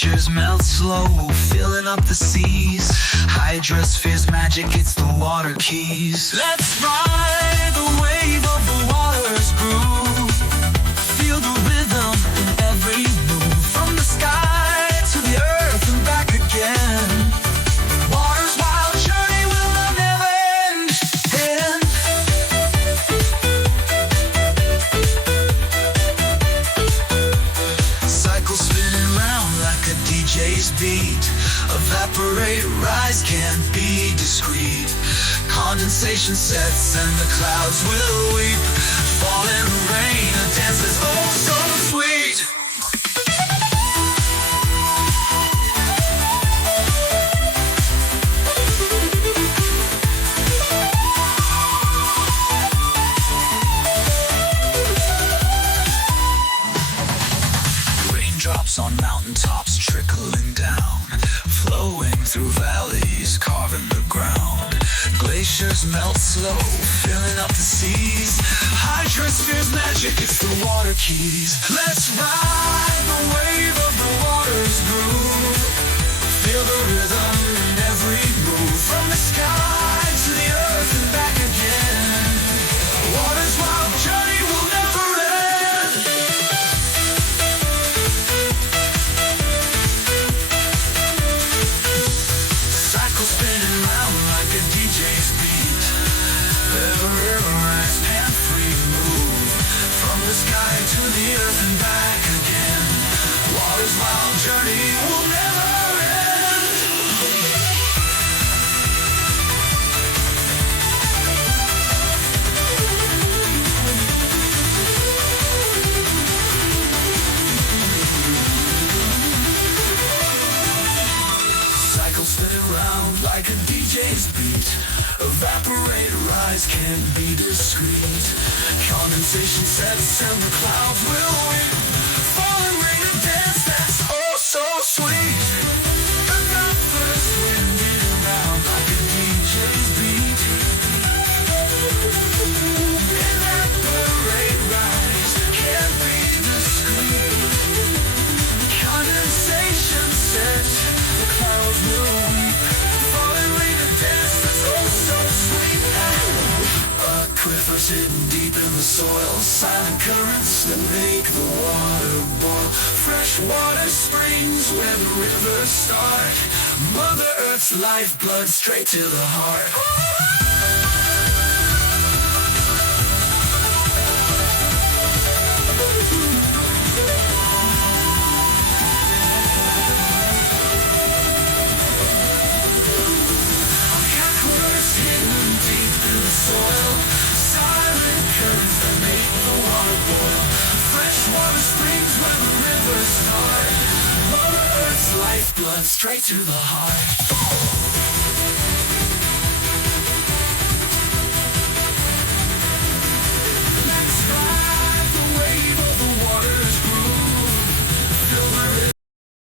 Glaciers melt slow, filling up the seas. Hydrosphere's magic, it's the water keys. Let's ride the wave of the water's groove. Feel the rhythm in every move. From the sky to the earth and back again. Water's wild journey will never end. Cycle spinning round like a DJ's beat. Evaporate, rise, can't be discreet. Condensation sets and the clouds will weep. Falling rain, a dance that's oh so sweet. Raindrops on mountaintops trickling down, flowing through valleys, carving the ground. Glaciers melt slow, filling up the seas. Hydrosphere's magic, it's the water keys. Let's ride the wave of the water's groove. Feel the rhythm in every move. From the sky to the earth and back again. Water's wild journey will never end. Cycle spinning round like a DJ's beat. Every rise, hand free move. From the sky to the earth and back again. Water's wild journey will never end. Cycle spinning round like a DJ's beat. Evaporate, rise, can't be discreet. Condensation sets and the clouds will weep. Falling rain and dance that's oh so sweet. Enough first wind beating around like a DJ's beat. Evaporate, rise, can't be discreet. Condensation sets, the clouds will weep. Falling rain and dance that's oh so sweet. Aquifers hidden deep in the soil, silent currents that make the water boil. Fresh water springs where the rivers start. Mother Earth's lifeblood straight to the heart. Aquifers hidden deep in the soil, silent currents that make the water boil. Fresh water springs where the rivers start. Mother Earth's lifeblood straight to the heart.